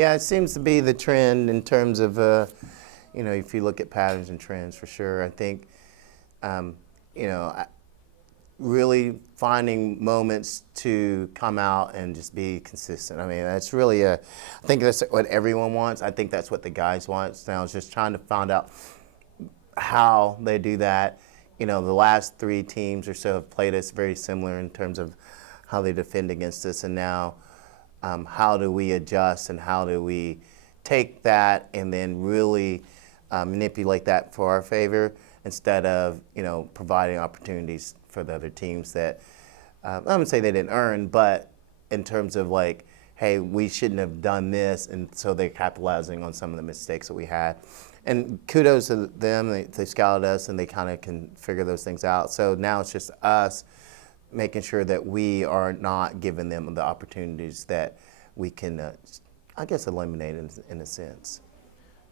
Yeah, it seems to be the trend in terms of, if you look at patterns and trends for sure. I think, um, you know, I- really finding moments to come out and just be consistent. I mean, that's really I think that's what everyone wants. I think that's what the guys want. Now it's just trying to find out how they do that. The last three teams or so have played us very similar in terms of how they defend against us, and now how do we adjust and how do we take that and then really manipulate that for our favor instead of providing opportunities for the other teams that I wouldn't say they didn't earn, but in terms of like, hey, we shouldn't have done this, and so they're capitalizing on some of the mistakes that we had. And kudos to them, they scouted us and they kind of can figure those things out. So now it's just us making sure that we are not giving them the opportunities that we can, I guess, eliminate in a sense.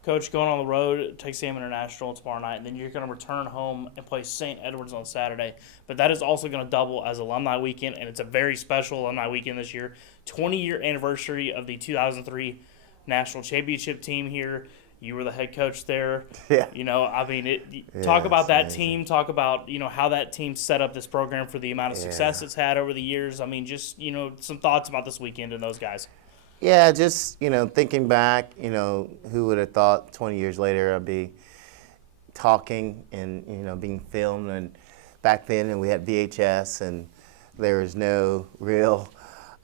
Coach, going on the road, Texas A&M International tomorrow night, and then you're going to return home and play St. Edwards on Saturday. But that is also going to double as Alumni Weekend, and it's a very special Alumni Weekend this year. 20-year anniversary of the 2003 National Championship team here. You were the head coach there. Yeah. Talk about that amazing. team. Talk about, how that team set up this program for the amount of success Yeah. it's had over the years. Some thoughts about this weekend and those guys. Yeah, just, thinking back, who would have thought 20 years later I'd be talking and, being filmed. And back then, and we had VHS, and there was no real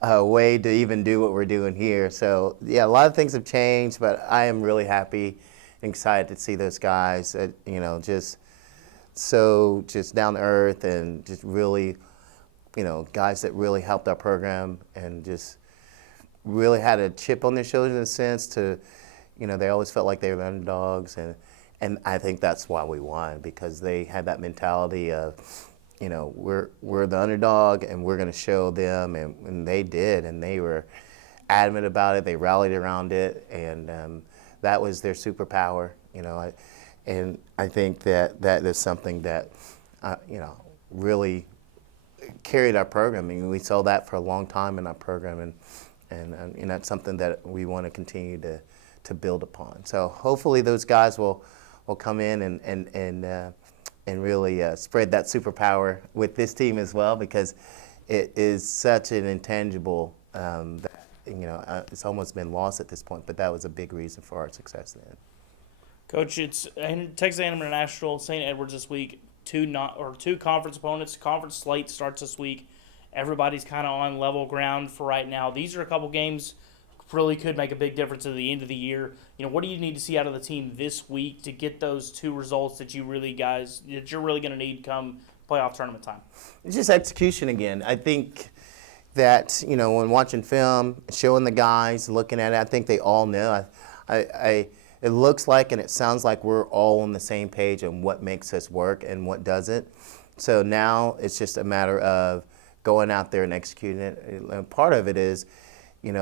way to even do what we're doing here. So, yeah, a lot of things have changed, but I am really happy and excited to see those guys, just down to earth and just really, guys that really helped our program and just really had a chip on their shoulders in a sense to, they always felt like they were the underdogs. And I think that's why we won, because they had that mentality of, we're the underdog and we're going to show them. And they did, and they were adamant about it. They rallied around it, and that was their superpower, and I think that is something that, really carried our program. I mean, we saw that for a long time in our program, and that's something that we want to continue to build upon. So hopefully those guys will come in and really spread that superpower with this team as well, because it is such an intangible that it's almost been lost at this point. But that was a big reason for our success then. Coach, it's Texas A&M International, St. Edwards this week. Two conference opponents. Conference slate starts this week. Everybody's kind of on level ground for right now. These are a couple games really could make a big difference at the end of the year. What do you need to see out of the team this week to get those two results that you're really going to need come playoff tournament time? It's just execution again. I think that, when watching film, showing the guys, looking at it, I think they all know. It looks like and it sounds like we're all on the same page on what makes us work and what doesn't. So now it's just a matter of going out there and executing it. And part of it is,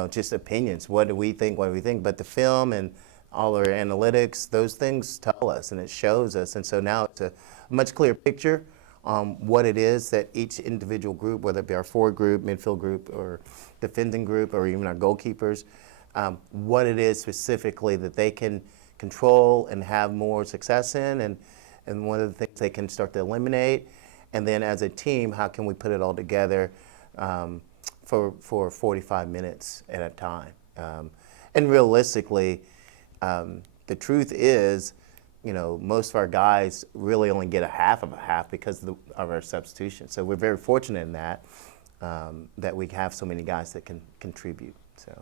just opinions. What do we think? But the film and all our analytics, those things tell us and it shows us. And so now it's a much clearer picture on what it is that each individual group, whether it be our forward group, midfield group, or defending group, or even our goalkeepers, what it is specifically that they can control and have more success in, and one of the things they can start to eliminate. And then as a team, how can we put it all together for 45 minutes at a time? And realistically, the truth is, most of our guys really only get a half of a half because of our substitution. So we're very fortunate in that we have so many guys that can contribute. So.